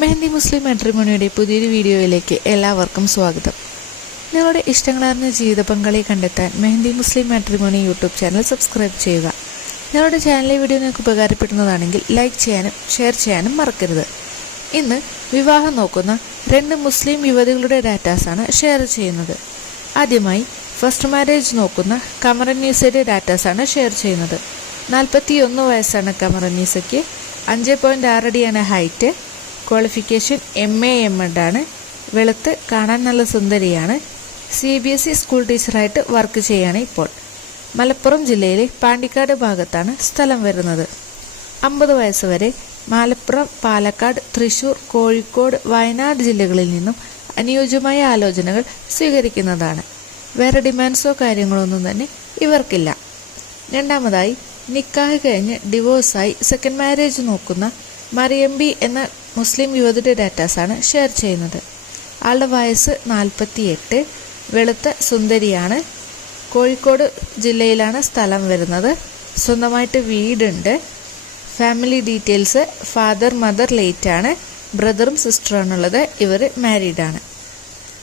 മെഹന്തി മുസ്ലിം മാട്രിമോണിയുടെ പുതിയൊരു വീഡിയോയിലേക്ക് എല്ലാവർക്കും സ്വാഗതം. നിങ്ങളുടെ ഇഷ്ടങ്ങളാർന്ന ജീവിത പങ്കാളിയെ കണ്ടെത്താൻ Mehandi Muslim matrimony YouTube channel subscribe ചെയ്യുക. ഞങ്ങളുടെ ചാനലിലെ വീഡിയോ നിങ്ങൾക്ക് ഉപകാരപ്പെടുന്നതാണെങ്കിൽ ലൈക്ക് ചെയ്യാനും ഷെയർ ചെയ്യാനും മറക്കരുത്. ഇന്ന് വിവാഹം നോക്കുന്ന രണ്ട് മുസ്ലിം യുവതികളുടെ ഡാറ്റാസാണ് ഷെയർ ചെയ്യുന്നത്. ആദ്യമായി ഫസ്റ്റ് മാരേജ് നോക്കുന്ന കമറന്നീസയുടെ ഡാറ്റാസാണ് ഷെയർ ചെയ്യുന്നത്. നാൽപ്പത്തി ഒന്ന് വയസ്സാണ് കമറന്നീസയ്ക്ക് അഞ്ച് point ആറടിയാണ് height. Qualification M A M എഡാണ് വെളുത്ത് കാണാൻ നല്ല സുന്ദരിയാണ്. C B S E school ടീച്ചറായിട്ട് വർക്ക് ചെയ്യാണ് ഇപ്പോൾ. മലപ്പുറം ജില്ലയിലെ പാണ്ടിക്കാട് ഭാഗത്താണ് സ്ഥലം വരുന്നത്. അമ്പത് വയസ്സ് വരെ മലപ്പുറം പാലക്കാട് തൃശൂർ കോഴിക്കോട് വയനാട് ജില്ലകളിൽ നിന്നും അനുയോജ്യമായ ആലോചനകൾ സ്വീകരിക്കുന്നതാണ്. വേറെ ഡിമാൻഡ്സോ കാര്യങ്ങളൊന്നും തന്നെ ഇവർക്കില്ല. രണ്ടാമതായി നിക്കാഹ് കഴിഞ്ഞ് ഡിവോഴ്സായി സെക്കൻഡ് മാരേജ് നോക്കുന്ന മറിയമ്പി എന്ന മുസ്ലിം യുവതിയുടെ ഡാറ്റാസാണ് ഷെയർ ചെയ്യുന്നത്. ആളുടെ വയസ്സ് നാൽപ്പത്തിയെട്ട്. വെളുത്ത സുന്ദരിയാണ്. കോഴിക്കോട് ജില്ലയിലാണ് സ്ഥലം വരുന്നത്. സ്വന്തമായിട്ട് വീടുണ്ട്. Family details father mother late ആണ്. ബ്രദറും സിസ്റ്ററാണുള്ളത് ഇവർ മാരീഡാണ്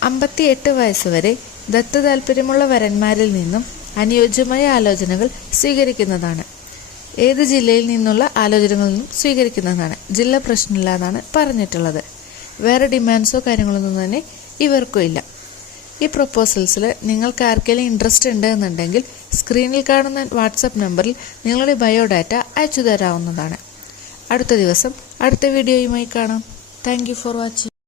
അമ്പത്തിയെട്ട് വയസ്സ് വരെ ദത്ത് താല്പര്യമുള്ള വരന്മാരിൽ നിന്നും അനുയോജ്യമായ ആലോചനകൾ സ്വീകരിക്കുന്നതാണ്. ഏത് ജില്ലയിൽ നിന്നുള്ള ആലോചനകളിൽ നിന്നും സ്വീകരിക്കുന്നതാണ്. ജില്ല പ്രശ്നമില്ല എന്നാണ് പറഞ്ഞിട്ടുള്ളത്. വേറെ ഡിമാൻഡ്സോ കാര്യങ്ങളൊന്നും തന്നെ ഇവർക്കും ഇല്ല. ഈ പ്രപ്പോസൽസിൽ നിങ്ങൾക്ക് ആർക്കെങ്കിലും ഇൻട്രസ്റ്റ് ഉണ്ട് എന്നുണ്ടെങ്കിൽ സ്ക്രീനിൽ കാണുന്ന വാട്സപ്പ് നമ്പറിൽ നിങ്ങളുടെ ബയോഡാറ്റ അയച്ചു തരാവുന്നതാണ് അടുത്ത ദിവസം അടുത്ത വീഡിയോയുമായി കാണാം. Thank for watching